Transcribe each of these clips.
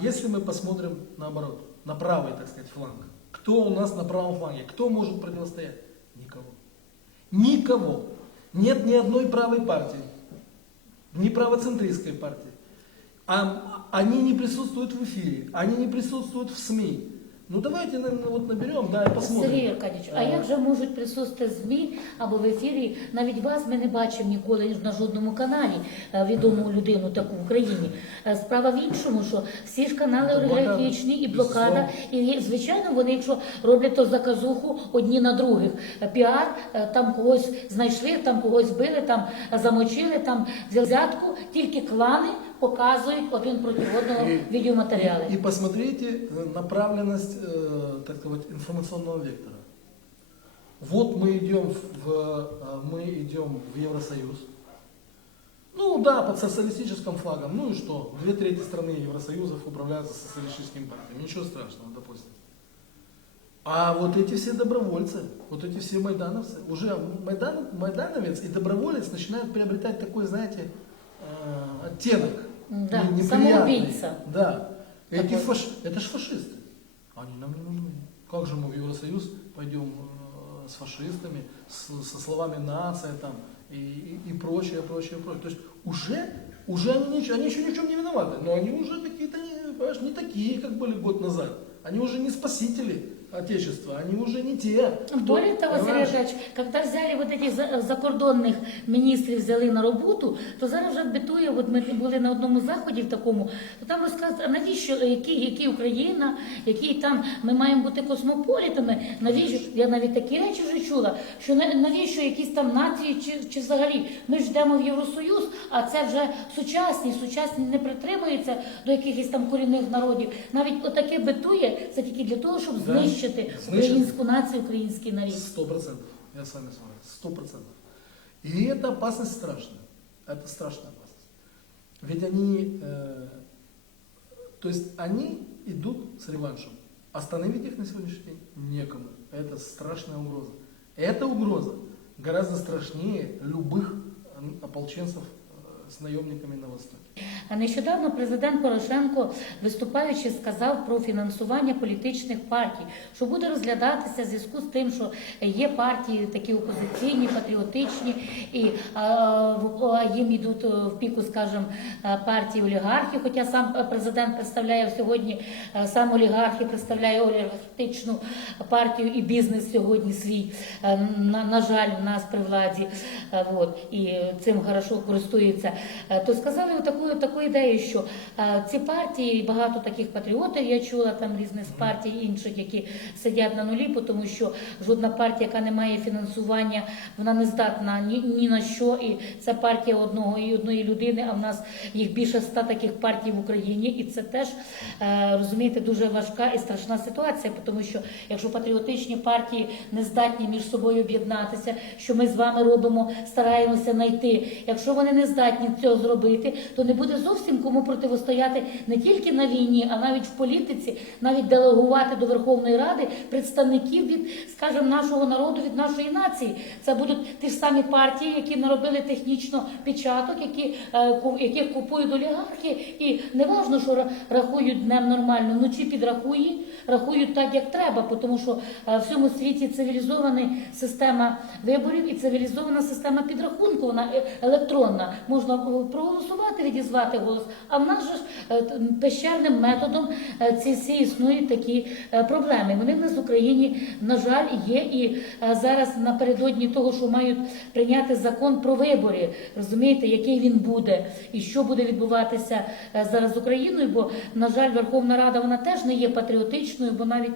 Если мы посмотрим наоборот, на правый, так сказать, фланг, кто у нас на правом фланге, кто может противостоять? Никого. Никого. Нет ни одной правой партии, ни правоцентристской партии. А они не присутствуют в эфире, они не присутствуют в СМИ. Ну давайте наверное, вот наберем, да, и посмотрим. Сергій Аркадійович, а як же можуть присутствувати ЗМІ або в ефірі? Навіть вас ми не бачимо ніколи на жодному каналі е, відому людину таку в Україні. Е, Справа в іншому, що всі ж канали олігархічні і блокада, і звичайно вони, якщо роблять то заказуху одні на других. Е, Піар там когось знайшли, там когось били, там замочили, там взятку, тільки клани показують один проти одного И- відеоматеріали. И, и посмотрите направленность, э, так сказать, информационного вектора. Вот мы идем в, э, мы идем в Евросоюз. Ну да, под социалистическим флагом. Ну и что? Две трети страны Евросоюзов управляются социалистическими партиями. Ничего страшного, допустим. А вот эти все добровольцы, вот эти все майдановцы, уже майдан, майдановец и доброволец начинают приобретать такой, знаете, э, оттенок. Да, не- неприятный. самоубийца. Да. Эти Такой. фаш... Это же фашисты. Они нам не нужны. Как же мы в Евросоюз пойдем э, с фашистами, с- со словами нация там и, и, и прочее, прочее, прочее. То есть уже, уже они, они еще ни в чем не виноваты, но они уже какие-то, не, не такие, как были год назад. Они уже не спасители Отечества, они уже не те. Более того, Сергей понимаешь? Аркадьевич, когда взяли вот этих за- закордонних міністрів взяли на роботу, то зараз вже битує, от ми були на одному заході в такому, то там розказують, а навіщо, які, які Україна, які там ми маємо бути космополітами, навіщо, я навіть такі речі вже чула, що на- навіщо якісь там нації чи, чи взагалі, ми ж йдемо в Євросоюз, а це вже сучасні, сучасні не притримуються до якихось там корінних народів. Навіть отаке битує, це тільки для того, щоб Да. знищити Знищити. українську націю, український народ. Сто процентов. Я с вами согласен. Сто процентов. И эта опасность страшная. Это страшная опасность. Ведь они, э, то есть они идут с реваншем. Остановить их на сегодняшний день некому. Это страшная угроза. Эта угроза гораздо страшнее любых э, ополченцев с наемниками на Востоке. А нещодавно президент Порошенко, виступаючи, сказав про фінансування політичних партій, що буде розглядатися в зв'язку з тим, що є партії такі опозиційні, патріотичні, і а, їм йдуть е, в піку, скажімо, е, партії олігархів. Хоча сам е, президент представляє сьогодні сам олігархи, представляє олігархічну партію і бізнес сьогодні свій. На, на жаль, в нас при владі, от, і цим хорошо користується. Е, То сказали таку, таку ідею, що е, ці партії, багато таких патріотів, я чула там різних партій інших, які сидять на нулі, тому що жодна партія, яка не має фінансування, вона не здатна ні, ні на що. І це партія одного і одної людини, а в нас їх більше ста таких партій в Україні, і це теж е, розумієте дуже важка і страшна ситуація, тому що якщо патріотичні партії не здатні між собою об'єднатися, що ми з вами робимо, стараємося знайти. Якщо вони не здатні цього зробити, то не буде зовсім кому противостояти не тільки на війні, а навіть в політиці, навіть делегувати до Верховної Ради представників від, скажімо, нашого народу, від нашої нації. Це будуть ті ж самі партії, які наробили технічно печаток, які, е, яких купують олігархи, і не важно, що рахують днем нормально, вночі підрахують, рахують так, як треба, тому що е, в всьому світі цивілізована система виборів і цивілізована система підрахунку, вона е, електронна. Можна para o uso проголосувати, відізвати голос. А в нас же ж е, пещерним методом е, ці всі існують такі е, проблеми. Вони в нас в Україні, на жаль, є і зараз напередодні того, що мають прийняти закон про вибори, розумієте, який він буде і що буде відбуватися зараз з Україною, бо на жаль, Верховна Рада вона теж не є патріотичною, бо навіть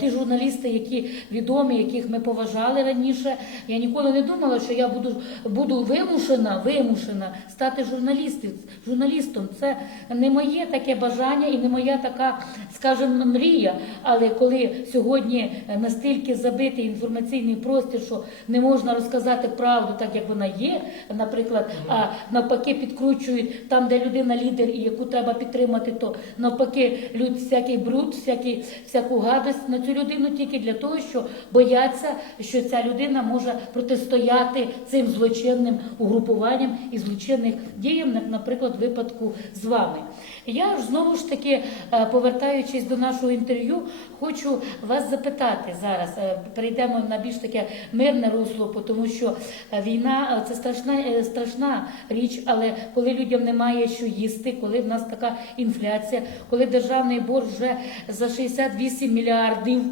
ті журналісти, які відомі, яких ми поважали раніше, я ніколи не думала, що я буду буду вимушена, вимушена стати журналістом. Журналістом це не моє таке бажання і не моя така, скажімо, мрія. Але коли сьогодні е, настільки забитий інформаційний простір, що не можна розказати правду так, як вона є, наприклад, а навпаки підкручують там, де людина лідер і яку треба підтримати, то навпаки люд всякий бруд, всякий, всяку гадость на цю людину тільки для того, що бояться, що ця людина може протистояти цим злочинним угрупуванням і злочинних діям, на- наприклад, випадку з вами. Я ж знову ж таки, е, повертаючись до нашого інтерв'ю, хочу вас запитати зараз. е, Перейдемо на більш таке мирне русло, тому що е, війна це страшна, страшна річ, але коли людям немає що їсти, коли в нас така інфляція, коли державний борг вже за 68 мільярдів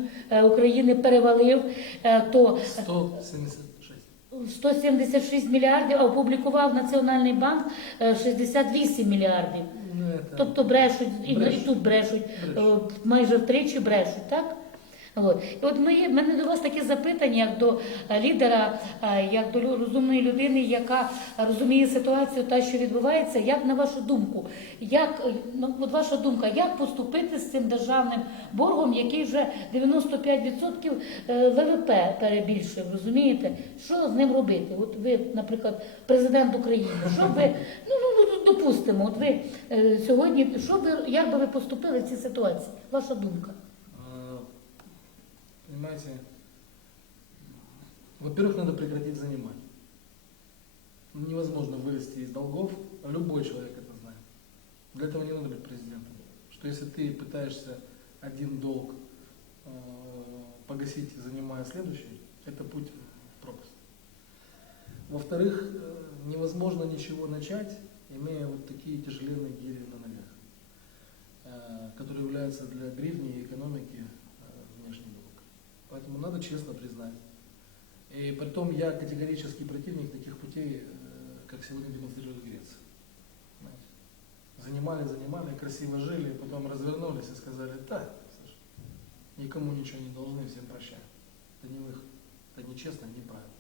України перевалив, то 176. 176 мільярдів, а опублікував Національний банк е, 68 мільярдів. Ну, это... Тобто брешуть, і, Брешуть. і тут брешуть, Брешуть. е, майже втричі брешуть, так? От. І от ми, мене до вас таке запитання, як до е, лідера, е, як до розумної людини, яка розуміє ситуацію, та що відбувається, як на вашу думку, як, е, ну, от ваша думка, як поступити з цим державним боргом, який вже 95% е, ВВП перебільшив, розумієте? Що з ним робити? От ви, наприклад, президент України, що ви, ну, ну, ну допустимо, от ви сьогодні, що ви, як би ви поступили в цій ситуації? Ваша думка? Понимаете, во-первых, надо прекратить занимать. Невозможно вылезти из долгов. Любой человек это знает. Для этого не надо быть президентом. Что если ты пытаешься один долг э, погасить, занимая следующий, это путь пропасть. Во-вторых, э, невозможно ничего начать, имея вот такие тяжеленные гири на ногах, э, которые являются для гривни и экономики. Поэтому надо честно признать. И при том я категорический противник таких путей, э, как сегодня демонстрирует Греция. Занимали, занимали, красиво жили, потом развернулись и сказали, так, слушай, никому ничего не должны, всем прощаем. Это не выход, это нечестно, неправильно.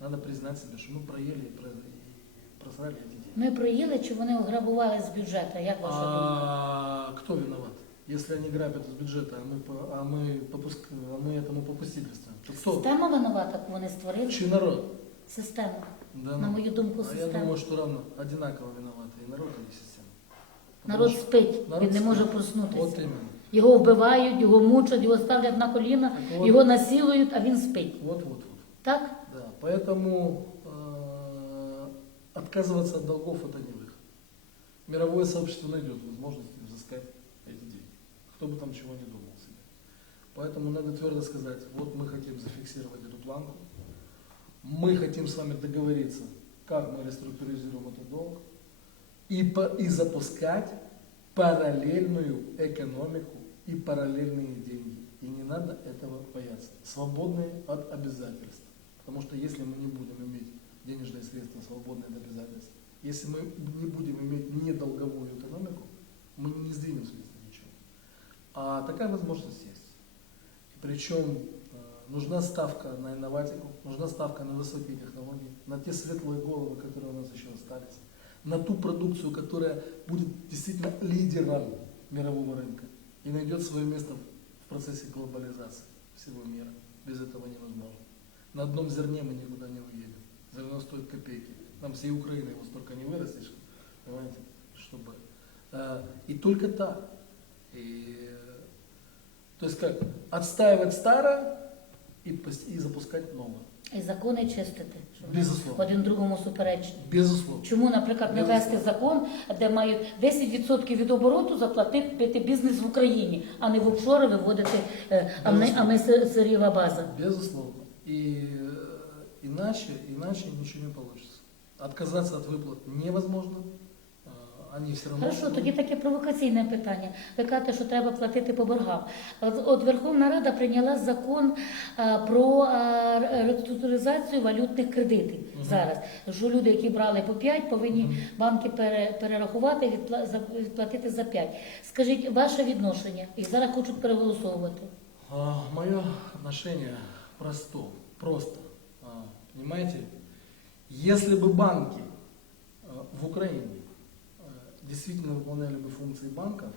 Надо признать себе, что мы проели и, про- и просрали эти деньги. Ми проїли чи вони ограбували з бюджету? Як ваша думка? А кто виноват? Если они грабят из бюджета, а мы, по- а мы, попуск- а мы этому попустительствуем, то кто? Система винувата, яку вони створили? Чи народ? Система. Да, На ну. мою думку, А я система. думаю, что равно одинаково виноваты и народ, и система. Потому Народ что- спить, народ він не може спить. проснутися. Вот именно. Його вбивають, його мучать, його ставлять на коліна, Так от. його насилують, а він спить. Вот, вот, вот. Так? Да. Поэтому э, отказываться от долгов это не выход. Мировое сообщество найдет возможность бы там чего не думал себе. Поэтому надо твердо сказать, вот мы хотим зафиксировать эту планку. Мы хотим с вами договориться, как мы реструктуризируем этот долг. И, по- и запускать параллельную экономику и параллельные деньги. И не надо этого бояться. Свободные от обязательств. Потому что если мы не будем иметь денежные средства, свободные от обязательств, если мы не будем иметь недолговую экономику, мы не сдвинем с места ничего. А такая возможность есть. И причем э, нужна ставка на инноватику, нужна ставка на высокие технологии, на те светлые головы, которые у нас еще остались, на ту продукцию, которая будет действительно лидером мирового рынка и найдет свое место в процессе глобализации всего мира. Без этого невозможно. На одном зерне мы никуда не уедем. Зерно стоит копейки. Нам всей Украины его столько не вырастешь, понимаете, чтобы... э, И только так. И, э, то есть как, отстаивать старое и, пос- и запускать новое. І закони чистити. щоб вони Безусловно. Один другому суперечні. Безусловно. Чому, наприклад, не вести закон, де мають 10% від обороту заплатити бізнес в Україні, а не в офшори виводити, е, а ми, а ми си- сиріва база. Безусловно. И э, иначе, иначе ничего не получится. Отказаться от выплат невозможно. Они все равно... Хорошо, тоді таке провокаційне питання. Ви кажете, що треба платити по боргам. От, от Верховна Рада прийняла закон а, про а, реструктуризацію валютних кредитів Мгм. зараз. Що люди, які брали по 5, повинні Мгм. банки пере, перерахувати і відпла- відплатити за 5. Скажіть, ваше відношення? І зараз хочуть переголосовувати. А, Мое отношение просто. Просто. А, Понимаете? Если бы банки в Украине действительно выполняли бы функции банков,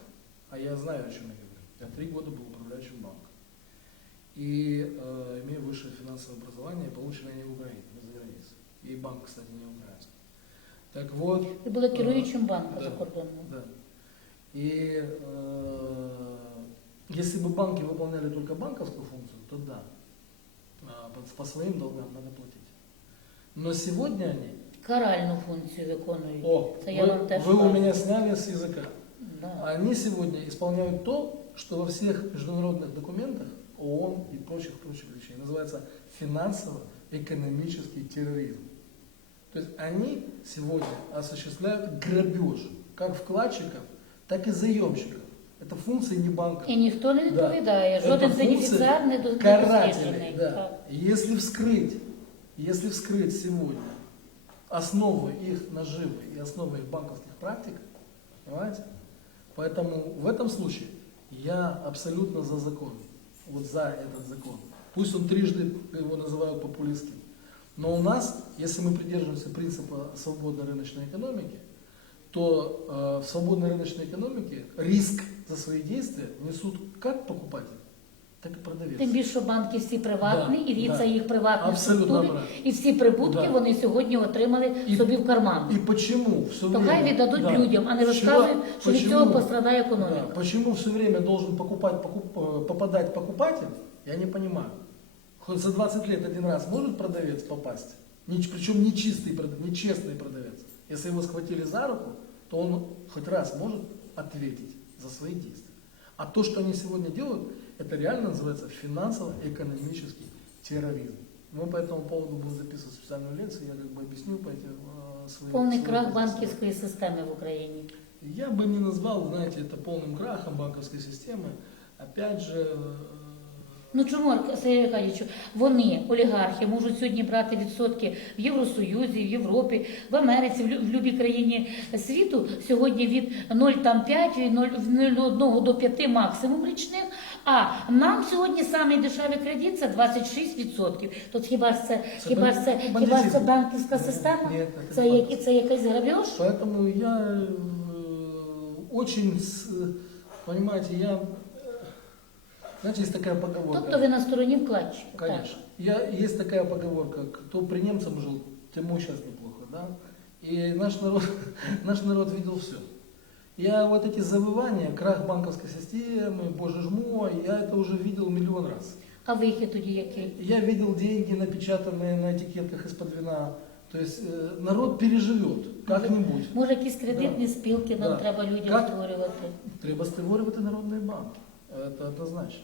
а я знаю, о чем я говорю. Я три года был управляющим банком. И э, имею высшее финансовое образование, полученное не в Украине, а за границей. И банк, кстати, не украинский. Так вот, Ви були керуючим банку Да. закордонним. да. И э, если бы банки выполняли только банковскую функцию, то да, А, по, по своим долгам надо платить. Но сегодня они каральну функцію виконують. О, Це я вам вы, теж вы у бачу. меня сняли с языка. Да. Они сегодня исполняют то, что во всех международных документах ООН и прочих-прочих вещей называется финансово-экономический терроризм. То есть они сегодня осуществляют грабеж как вкладчиков, так и заемщиков. Это функции не банка. І ніхто не Да. відповідає, Это жоден функции бенефіціар не до- не карателей, досліджений. да. Так. Если вскрыть, если вскрыть сегодня основы их наживы и основы их банковских практик, понимаете? Поэтому в этом случае я абсолютно за закон, вот за этот закон. Пусть он трижды его называют популистским. Но у нас, если мы придерживаемся принципа свободной рыночной экономики, то э, в свободной рыночной экономике риск за свои действия несут как покупатель, так и продавец. Тим більше що банки всі приватні, Да, і від да. це їх приватні Абсолютно структури, правильно. і всі прибутки Да. вони сьогодні отримали І- собі в карман. И почему все То время... хай віддадуть Да. людям, а не Чего- розказують, що від почему- цього пострадає економіка. Да, Почему все время должен покупать, покуп- э, попадать покупатель, я не понимаю. Хоть за 20 лет один раз может продавец попасть, Не- причем не чистый, прода- нечестный продавец. Если его схватили за руку, то он хоть раз может ответить за свои действия. А то, что они сегодня делают, это реально называется финансово-экономический терроризм. Мы по этому поводу будем записывать специальную лекцию, я как бы объясню по этим э, свои Повний свои крах позиции. банківської системи в Україні. Я бы не назвал, знаете, это полным крахом банковской системы. Опять же, э, Ну чому Арк- Сергій Аркадійовичу, вони, олігархи, можуть сьогодні брати відсотки в Євросоюзі, в Європі, в Америці, в лю- в будь-якій країні світу сьогодні від 0,5 і 0,1 до 5 максимум річних. А нам сьогодні самий дешевий кредит це 26%. Тут хіба ж це Це хіба бан- ж це бандитизм. хіба ж це банківська Ні, система? ні, це Це не як це якийсь грабеж? поэтому я э, очень, с- понимаете, я, э, знаете, есть такая поговорка. Тобто ви на стороні вкладчиків. так. Конечно. Я, есть такая поговорка, кто при немцам жил, тому сейчас неплохо, да? И наш народ, наш народ видел все. Я вот эти завывания, крах банковской системы, боже ж мой, я это уже видел миллион раз. А вихід тоді який? Я видел деньги, напечатанные на этикетках из-под вина. То есть э, народ переживет как-нибудь. Може, якісь кредитні спілки нам Да. треба людям Как? створювати? Треба створювати народний банк. Це однозначно.